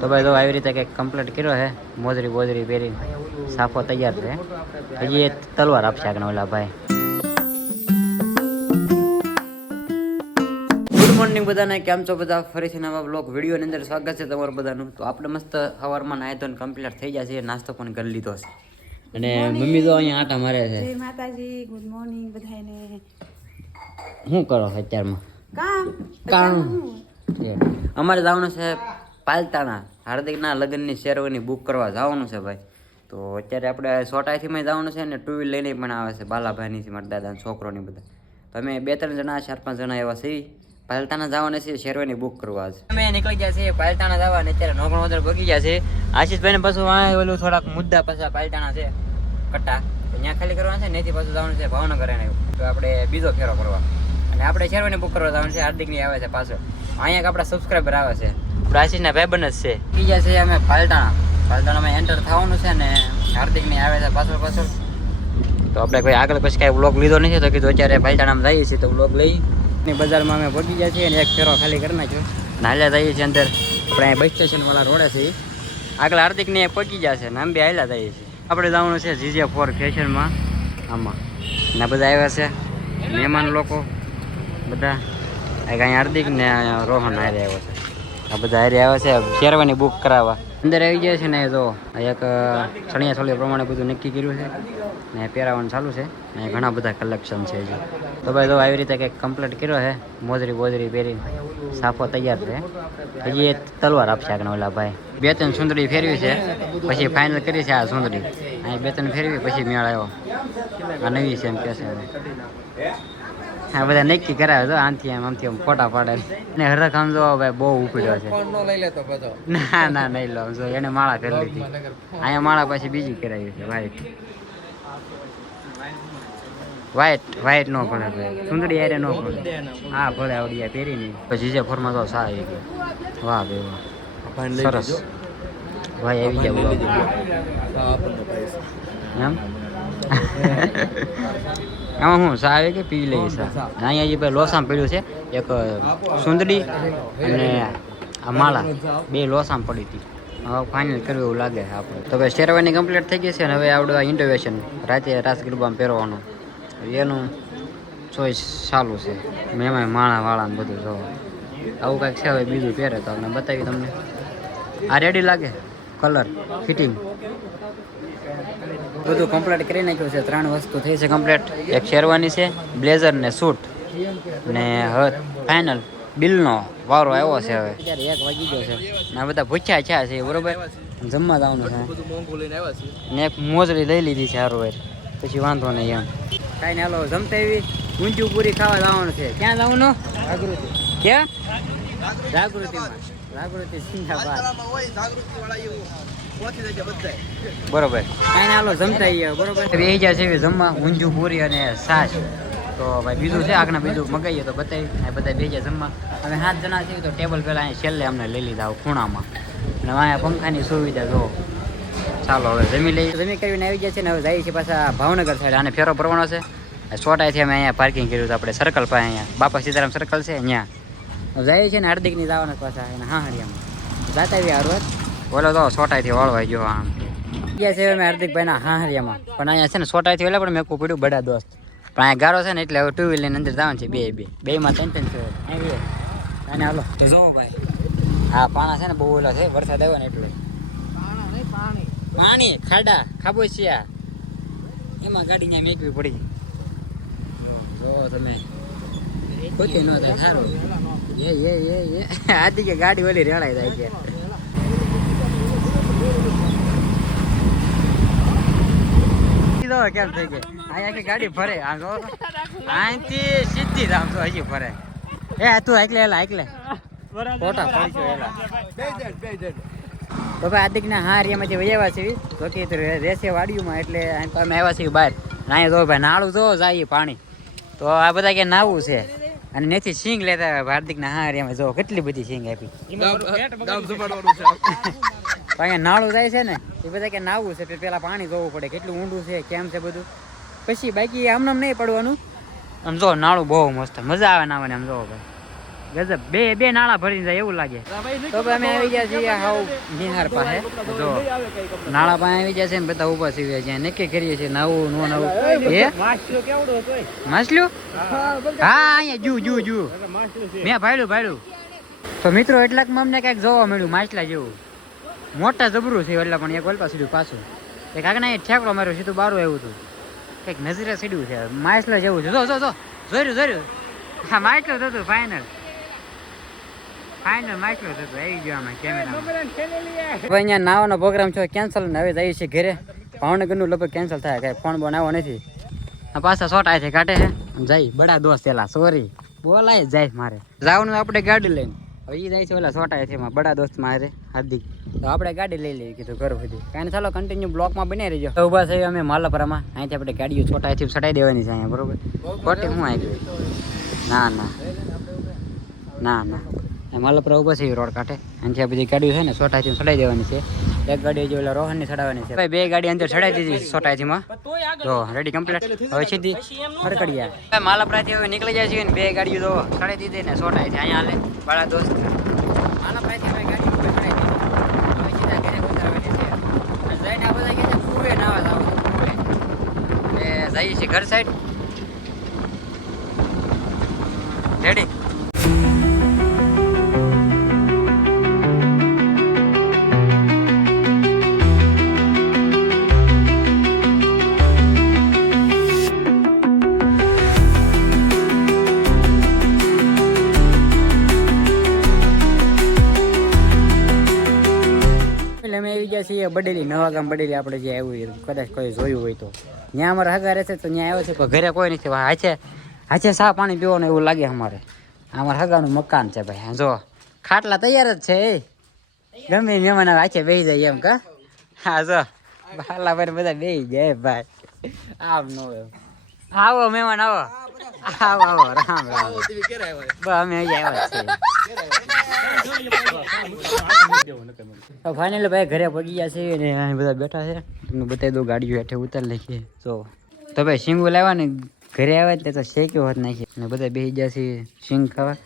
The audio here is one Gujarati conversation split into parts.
તો ભાઈ તો આવી રીતે કંઈક કમ્પ્લીટ કર્યો છે, મોજરી બોજરી પહેરી સાફો તૈયાર છે. હજી એ તલવાર આપશે આગળ ઓલા ભાઈ. ગુડ મોર્નિંગ બધાને, કેમ છો બધા? ફરીથી નવા બ્લોગ વિડીયોની અંદર સ્વાગત છે તમારું બધાનું. તો આપણે મસ્ત સવારમાં નાહી ધોઈને કમ્પ્લીટ થઈ જશે, નાસ્તો પણ કરી લીધો છે અને મમ્મી તો અહીંયા આટા મારે છે. જય માતાજી, ગુડ મોર્નિંગ બધાને. શું કરો અત્યારમાં? કામ અમારે જવાનું છે પાલતાણા. હાર્દિકના લગ્નની શેરવાની બુક કરવા જવાનું છે ભાઈ. તો અત્યારે આપણે સોટાઈથી જવાનું છે ને, ટુ વ્હીલ લઈને પણ આવે છે બાલાભાઈની છે, મારા દાદાના છોકરોની બધા. તો અમે 2-3 જણા 4-5 જણા એવા છીએ. પાલતાણા જવાના છે શેરવાની બુક કરવા છે. અમે નીકળી ગયા છીએ પાલતાણા જવા ને અત્યારે નોકરો વધારે ભગી ગયા છે. આશીષભાઈને પાછું આ ઓલું થોડાક મુદ્દા પાછા પાલતાણા છે કટ્ટા, ત્યાં ખાલી કરવાના છે. ત્યાંથી પાછું જવાનું છે ભાવનગર એને. તો આપણે બીજો ફેરો કરવા અને આપણે શેરવાની બુક કરવા જવાનું છે. હાર્દિકની આવે છે પાછળ, અહીંયા આપણા સબસ્ક્રાઈબર આવે છે, આપણા આશીષના ભાઈબંધ જ છે. બીજા છે અમે પાલતાણામાં એન્ટર થવાનું છે ને હાર્દિકની આવે છે પાછળ. તો આપણે કોઈ આગળ પછી કાંઈ વ્લોગ લીધો નથી, તો કીધું અત્યારે પાલતાણામાં જઈએ છીએ તો વ્લોગ લઈ. બજારમાં અમે પહોંચી ગયા છીએ અને એક ફેરો ખાલી કરી નાખ્યો. હાલ્યા જઈએ છીએ અંદર, આપણે અહીં બસ સ્ટેશન વાળા રોડે છે આગળ. હાર્દિકને પહોંચી ગયા છે ને આમ બી હાલ્યા જઈએ છીએ. આપણે જવાનું છે GJ4 ફેશનમાં આમાં, ને બધા આવ્યા છે મહેમાન લોકો બધા. અહીં હાર્દિક ને રોહન હારે આવ્યો છે. આ બધા હારે આવ્યા છે શેરવાની બુક કરાવવા. અંદર આવી જાય છે ને જો એક ચણિયા ચોળી પ્રમાણે બધું નક્કી કર્યું છે ને પહેરાવાનું ચાલુ છે. અહીંયા ઘણા બધા કલેક્શન છે હજી. તો ભાઈ તો આવી રીતે કંઈક કમ્પ્લીટ કર્યો છે, મોજરી બોજરી પહેરી સાફો તૈયાર છે. હજી એ તલવાર આપશે આગળ ઓલા ભાઈ. 2-3 સુંદરી ફેરવી છે પછી ફાઇનલ કરી છે આ સુંદરી. અહીં 2-3 ફેરવી પછી મેળ આવ્યો. આ નવી છે એમ કહે છે. હા બધા નક્કી કરાવે તો આમથી આમ ફોટા પાડે ને હરખ આમ જો ભાઈ બહુ ઉપડ્યો છે. ના નહીં લો, જો એને માળા કરી લીધી. અહીંયા માળા પછી બીજી કરાવી છે વ્હાઈટ નો ભલે ભાઈ, સુંદરી યારે નો ભલે. હા ભલે આવડી આ પહેરી નહીં. પછી જે ફોરમાં તો સા આવી ગયો. વાહ ભાઈ વાહ, સરસ ભાઈ આવી ગયા એમ. આમાં હું સા આવે કે પી લઈ સા. અહીંયા જે ભાઈ લોસામ પડ્યું છે, એક સુંદડી અને આ માળા, 2 લોસામ પડી હતી. હવે ફાઇનલ કર્યું એવું લાગે છે આપણે. તો ભાઈ શેરવાની કમ્પ્લીટ થઈ ગઈ છે ને હવે આવડું ઇન્ટરવેશન રાતે રાસ ગરબામાં પહેરવાનું એનું ચોઈસ ચાલુ છે. એમાં માળા વાળા ને બધું જો આવું કાંઈક છે. હવે બીજું પહેરે તો આપણે બતાવી તમને. આ રેડી લાગે, કલર ફિટિંગ બધું કમ્પ્લીટ કરી નાખ્યું છે. 3 વસ્તુ થઈ છે કમ્પ્લીટ. એક શેરવાની છે, બ્લેઝર ને સૂટ ને હવે ફાઇનલ બિલનો વારો આવ્યો છે. હવે અત્યારે 1 વાગી ગયો છે ને આ બધા ભૂખ્યા છે બરોબર. જમવા જવાનું છે ને એક મોજડી લઈ લીધી છે હારો પછી વાંધો નહીં એમ. કાંઈ ને હાલો જમતા એવી ઊંચું પૂરી ખાવા જવાનું છે. ક્યાં જવાનું? જાગૃતિ. ક્યાં? જાગૃતિમાં. જાગૃતિ સિંધાબાદ બરોબર. કાંઈ હાલો જમતા આવીએ બરોબર. બેસી જાય છે જમવા ઊંધું પૂરી અને છાશ. તો ભાઈ બીજું છે આગળ બીજું મગાવીએ તો બતાવી. બધા બે જાય જમવા. અમે 7 જણા છીએ તો ટેબલ પહેલાં અહીંયા છેલ્લે અમને લઈ લીધા ખૂણામાં. અને અહીંયા પંખાની સુવિધા જો. ચાલો હવે જમી લઈએ. જમી કરીને આવી ગયા છે ને હવે જઈએ છીએ પાછા ભાવનગર સાઈડ. આને ફેરો ભરવાનો છે. સોટાઈથી અમે અહીંયા પાર્કિંગ કર્યું હતું આપણે સર્કલ પાસે. અહીંયા બાપા સીતારામ સર્કલ છે ત્યાં જઈએ છીએ ને. હાર્દિકની જવાના પાછા એના હાહરિયામાં જાતા આવી હારું. બોલો તો સોટાઈથી વળવાઈ ગયો આમ ગયા છે અમે હાર્દિકભાઈના હાહરિયામાં. પણ અહીંયા છે ને સોટાઈથી વળે પણ મેં કોઈ પડ્યું બડા દોસ્ત. પણ અહીંયા ગારો છે ને એટલે હવે 2 વ્હીલરની અંદર જવાનું છે. બે માં 3 છે અને હાલો તો જો ભાઈ હા પાણા છે ને બહુ ઓલા છે, વરસાદ આવ્યો ને એટલે પાણી ખાડા ખાબોચિયા એમાં ગાડી ત્યાં મેકવી પડી. જો તમે કોઈ ન થાય સારું. આથી કે ગાડી ઓલી રેડાઈ જાય છે. કેમ થઈ ગઈ અહીંયા કે ગાડી ફરે આમ જો અહીંથી સીધી જ આમ તો હજી ફરે. તું એકલે ફોટા પડી એલા. તો ભાઈ હાર્દિકના હારિયામાંથી વૈયાવા છે તો કે રેસે વાડીઓમાં એટલે અમે આવ્યા છીએ બહાર. અહીંયા જો ભાઈ નાળું જો જાય પાણી. તો આ બધા કે નાવું છે અને નથી સિંગ લેતા હાર્દિકના હારિયામાં જો કેટલી બધી સિંગ આપી. અહીંયા નાળું જાય છે ને એ બધા કે નાવું છે પેલા પાણી જોવું પડે કેટલું ઊંડું છે કેમ છે બધું. પછી બાકી આમ નહીં પડવાનું. આમ જો નાળું બહુ મસ્ત મજા આવે નાવાની. આમ જો ભાઈ ગજબ બે નાળા ભરીને જાય એવું લાગે. તો ભાઈ અમે આવી ગયા છીએ હાવ નિહાર પાસે. જો નાળા પાસે આવી ગયા છે ને બધા ઊભા છીએ જ્યાં નક્કી કરીએ છીએ નવું નો નવું. એ માછલું હા અહીંયા જુ મેં ભાડ્યું. તો મિત્રો એટલાકમાં અમને કંઈક જોવા મળ્યું માછલા જેવું મોટા જબરું છે એટલે પણ એક વલપા સીધું પાછું એક આગળ એ ઠેકડો માર્યો સીધું બારું આવ્યું હતું કંઈક નજરે સીડ્યું છે માછલા જેવું છે. જોયું હા માછલું થતું ફાઇનલ માછલું થતું આવી ગયો આમાં કેમેરા. અહીંયા નાવાનો પ્રોગ્રામ છે કેન્સલ ને હવે જઈએ છીએ ઘરે. ભાવનગરનું લગભગ કેન્સલ થાય કાંઈ ફોન બનાવો નથી. આ પાછા શોર્ટ છે કાઢે છે જાય બડા દોસ્ત એલા સોરી બોલાય જાય મારે જવાનું આપણે ગાડી લઈને હવે એ જાય છે ઓલા છોટા છે એમાં બડા દોસ્ત મારે હાર્દિક તો આપણે ગાડી લઈ લઈએ કીધું ઘર સુધી કાંઈ ચાલો કન્ટિન્યુ બ્લોકમાં બની રહીજો. તો ઊભા થઈ અમે માલપરામાં અહીંથી આપણે ગાડીઓ છોટાથી ચડાઈ દેવાની છે અહીંયા બરોબર ખોટી હું આવી ના માલપરા ઊભા છે રોડ કાંઠે અહીંથી આ બધી ગાડીઓ છે ને છોટાથી ચડાઈ દેવાની છે. એક ગાડી જો ઓલા રોહનની ચડાવવાની છે ભાઈ બે ગાડી અંદર ચડાવી દીધી છોટાથીમાં તો રેડી કમ્પ્લીટ હવે સીધી ફરકડિયા માલપરાથી હવે નીકળી જાય છે ને બે ગાડીઓ તો ચડાવી દીધી ને છોટાથી અહીંયા હાલે બાળા દોસ્ત માલપરાથી હવે ગાડી ઉપર ચડાવી દીધી હવે સીધા ઘરે ઉતરાવેલી છે જઈને આ બધા કહે છે ફૂવે નાવા જાવ એ જઈએ છીએ ઘર સાઈડ રેડી. અમે આવી ગયા છીએ બડેલી નવા ગામ બડેલી આપણે જે આવ્યું કદાચ કોઈ જોયું હોય તો ત્યાં અમારા હગા રહેશે તો ત્યાં આવ્યો છે પણ ઘરે કોઈ નથી હાચે સા પાણી પીવાનું એવું લાગે અમારે. અમારા હગાનું મકાન છે ભાઈ જો ખાટલા તૈયાર જ છે ગમે મહેમાન આવે હાચે બેસી જાય એમ કા હા જો બાલા ભાઈ બધા બેસી જાય ભાઈ આમ નો આવો મહેમાન આવો રામ અમે આવ્યા છીએ. ફાઇનલી ભાઈ ઘરે પહોંચી ગયા છે ને અહીં બધા બેઠા છે તમને બતાવી દો ગાડીઓ હેઠે ઉતારી નાખીએ. તો ભાઈ સિંગુ લાવ્યા ને ઘરે આવ્યા તે તો શેક્યો હોત નાખીએ ને બધા બેસી ગયા છે સિંગ ખાવા.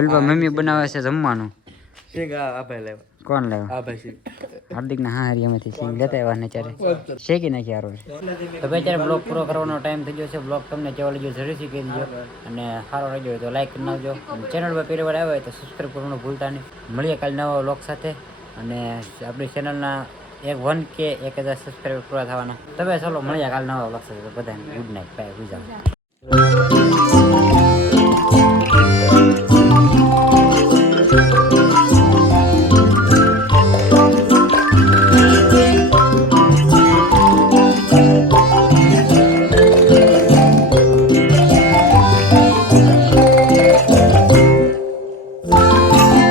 ઓલપા મમ્મી બનાવે છે જમવાનું. કોણ લાવ્યા હાર્દિક ના હારી એમાંથી સિંગ લેતા આવ્યા ને ત્યારે શેકી નાખી હારો. તો ભાઈ ત્યારે બ્લોગ પૂરો કરવાનો ટાઈમ થઈ ગયો છે. બ્લોગ તમને કેવો લાગ્યો જરૂરથી કહી દેજો અને સારો લાગ્યો હોય તો લાઈક કરી નાખજો. ચેનલ પર પહેલી વાર આવ્યો હોય તો સબસ્ક્રાઈબ કરવાનું ભૂલતા નહીં. મળીએ કાલે નવા બ્લોગ સાથે અને આપણી ચેનલના 1K 1000 સબસ્ક્રાઈબર પૂરા થવાના. તો ભાઈ ચાલો મળીએ કાલે નવા બ્લોગ સાથે. બધાને ગુડ નાઇટ બાય.